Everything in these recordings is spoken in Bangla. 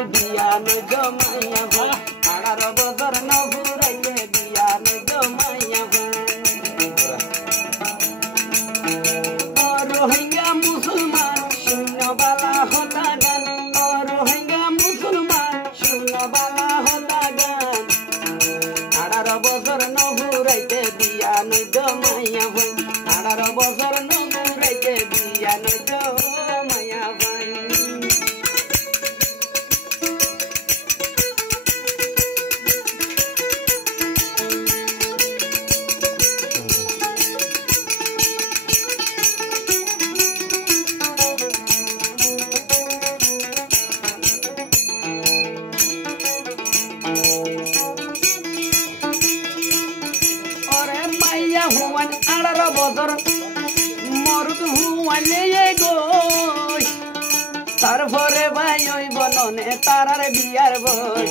Biyan jomaya ba agar bozor na buraye biyan jomaya ba rohingya musulman shunno bala hota gan rohingya musulman shunno bala hota gan agar bozor na buraye biyan jomaya ba agar bozor na buraye biyan jomaya ba Huan arar bozor morud huan leye goy tarfore bhai oi bonone tarar biyar boy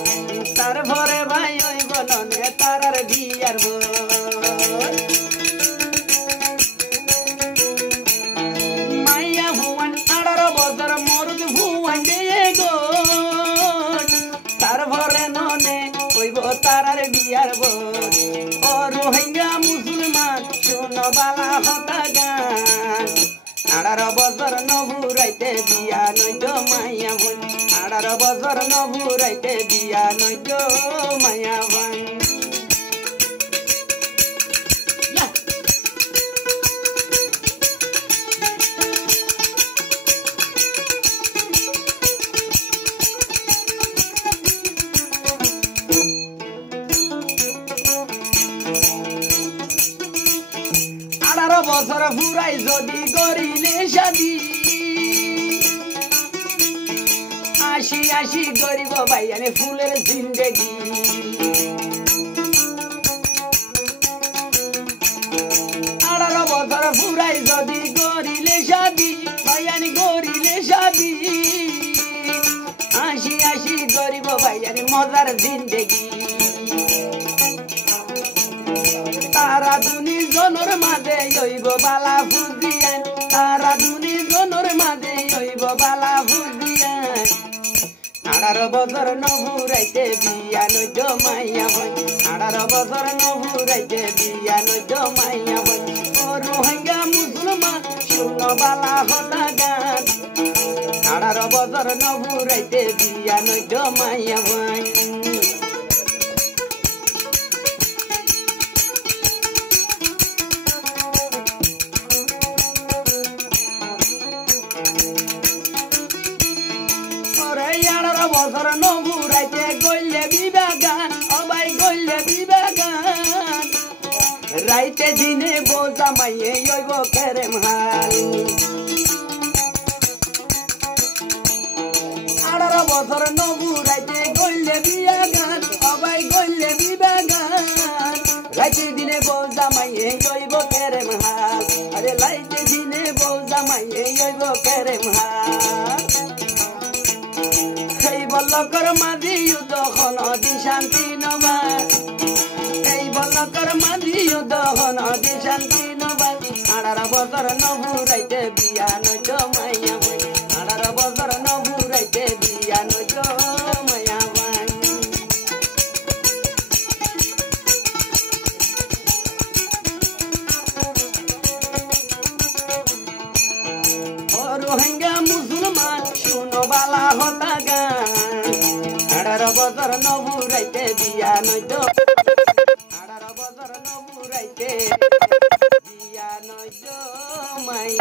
tarfore bhai oi bonone tarar biyar boy maya huan arar bozor morud huan leye goy tarfore none oi bo tarar biyar boy o rohingya Shuno bala hota gan agar bozor no buraite biya no jomaya bun agar bozor no buraite biya no jomaya bun বছর ফুরাই যদি গরিলে শাদি আশি আশি গরিব ভাইয়ানে ফুলের জিন্দেগি 18 বছর ফুরাই যদি গরিলে শাদি ভাইয়ানে গরিলে শাদি আশি আশি গরিব ভাইয়ানে মজার জিন্দেগি তারা দুনি জনর মাঝে হইব বালা ফুদিয়ান তারা দুনি জনর মাঝে হইব বালা ফুদিয়ান 18 বছর নহুরাইতে বিয়ান জমাইয়া বই 18 বছর নহুরাইতে বিয়ান জমাইয়া বই ও রোহিঙ্গা মুসলমান শুনো বালা হতা গান 18 বছর নহুরাইতে বিয়ান জমাইয়া বই বছর নবুরাইতে গইলে বিবাগান অবাই গইলে বিবাগান রাইতে দিনে বোঝা মাইয়ে হইব কেরেম হাল 18 বছর নবুরাইতে গইলে বিবাগান অবাই গইলে বিবাগান রাইতে দিনে বোঝা মাইয়ে হইব কেরেম হাল আরে রাইতে দিনে বোঝা মাইয়ে হইব কেরেম হাল বলকর মাঝি দহন দি শান্তি নবা এই বলকর মাঝি দহন দি শান্তি নবা 18 বছর নহুরাইতে বিয়ান জমাইয়া বই 18 বছর নহুরাইতে বিয়ান জমাইয়া বই ও রোহিঙ্গা মুসলমান শুনো বালা হতা গান 18 বছর নবুরাইতে বিয়ান 18 বছর নবুরাইতে বিয়ান জমাই